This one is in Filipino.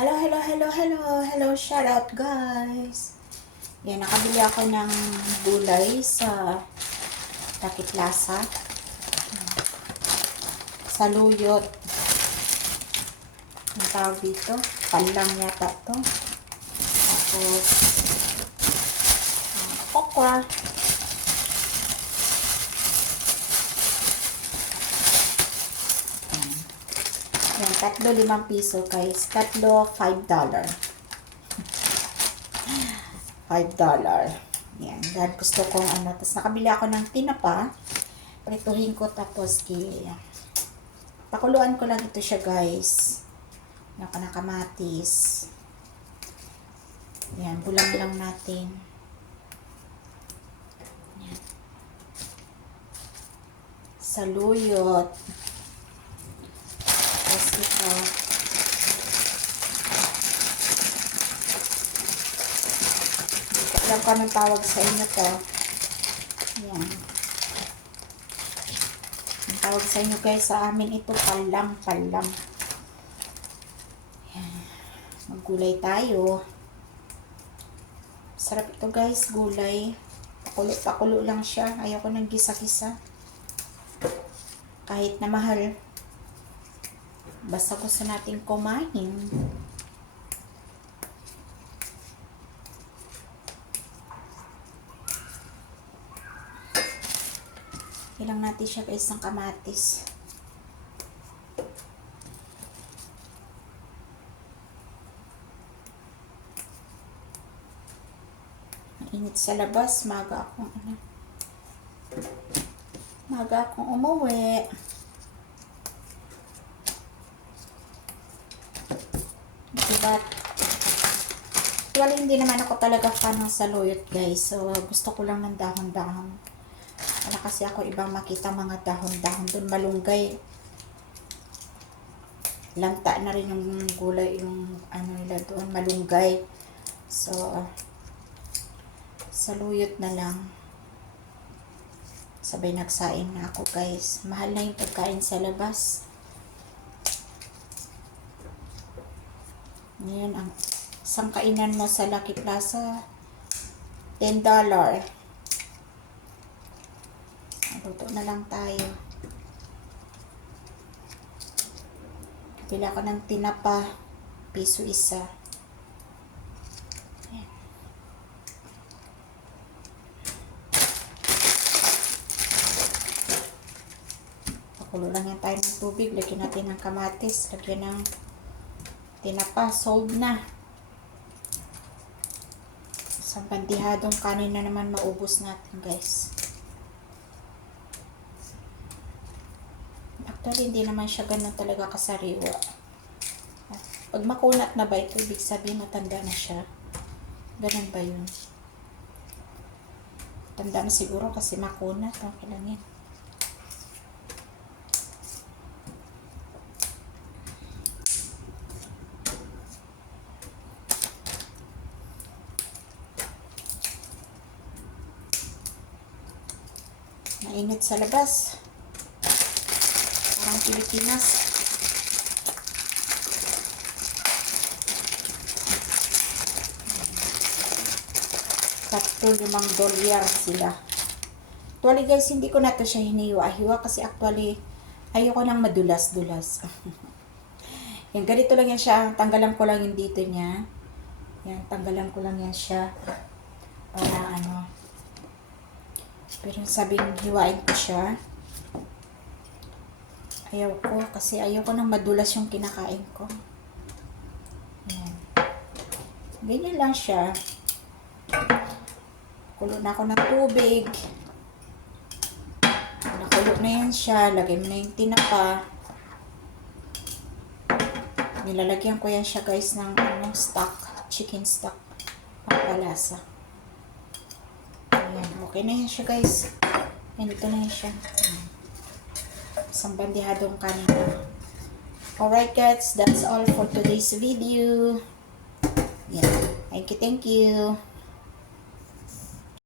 Hello, hello, hello, hello, hello, shout out guys. Yan, nakabili ako ng gulay sa Lucky Plaza. Saluyot. Ang tawag dito, panlang yata to. Tapos, okra. Yan, tatlo 5 piso guys. Tatlo $5. $5. Yan, dahil gusto kong ano. Tapos nakabili ako ng tinapa. Prituhin ko tapos pakuluan ko lang ito siya guys. Nakamatis. Yan, bulang lang natin. Yan. Saluyot. Tapos ito. Hindi ko alam kung anong tawag sa inyo to. Yan. Ang tawag sa inyo guys, sa amin ito palang. Yan. Maggulay tayo. Sarap ito guys, gulay. Pakulo lang siya. Ayoko ng gisa-gisa. Kahit na mahal. Basta gusto natin kumain. Ilang natin siya guys ng kamatis. Mainit sa labas. Maga akong umuwi. Diba? Well, hindi naman ako talaga fan ng saluyot guys. So, gusto ko lang ng dahon-dahon. Wala kasi ako ibang makita mga dahon-dahon doon. Malunggay. Lanta na rin yung gulay, yung ano nila doon. Malunggay. So, saluyot na lang. Sabay nagsain na ako guys. Mahal na yung pagkain sa labas. Ngayon, ang isang kainan mo sa Lucky Plaza, $10. Luto na lang tayo. Pila ko ng tinapa, piso isa. Ayan. Pakulo lang yan tayo ng tubig. Lagyan natin ng kamatis. Lagyan ng tinapa. Sold na. Isang bandihadong kanin na naman maubos natin guys. Actually, hindi naman siya ganun talaga kasariwa. Pag makunat na ba ito, ibig sabihin matanda na siya. Ganun ba yun? Tanda na siguro kasi makunat. Okay lang yan. Mainit sa labas. Parang Pilipinas. $5 sila. Actually guys, hindi ko na to siya hiniwa-hiwa kasi actually ayoko nang madulas-dulas. Yan, ganito lang yan siya. Tanggalan ko lang yung dito niya. Yan, tanggalan ko lang yan siya. Para ano. Pero sabing hiwain ko siya. Ayaw ko kasi ayaw ko nang madulas yung kinakain ko. Ayan. Ganyan lang siya. Kulo na ako ng tubig. Nakulo na yan siya. Lagay mo na yung tinapa. Nilalagyan ko yan siya guys ng stock. Chicken stock. Pampalasa. Ayan. Okay na yan siya guys. Ayan, ito na yan siya. Isang bandihadong kanina. Alright guys, that's all for today's video. Yeah. Thank you.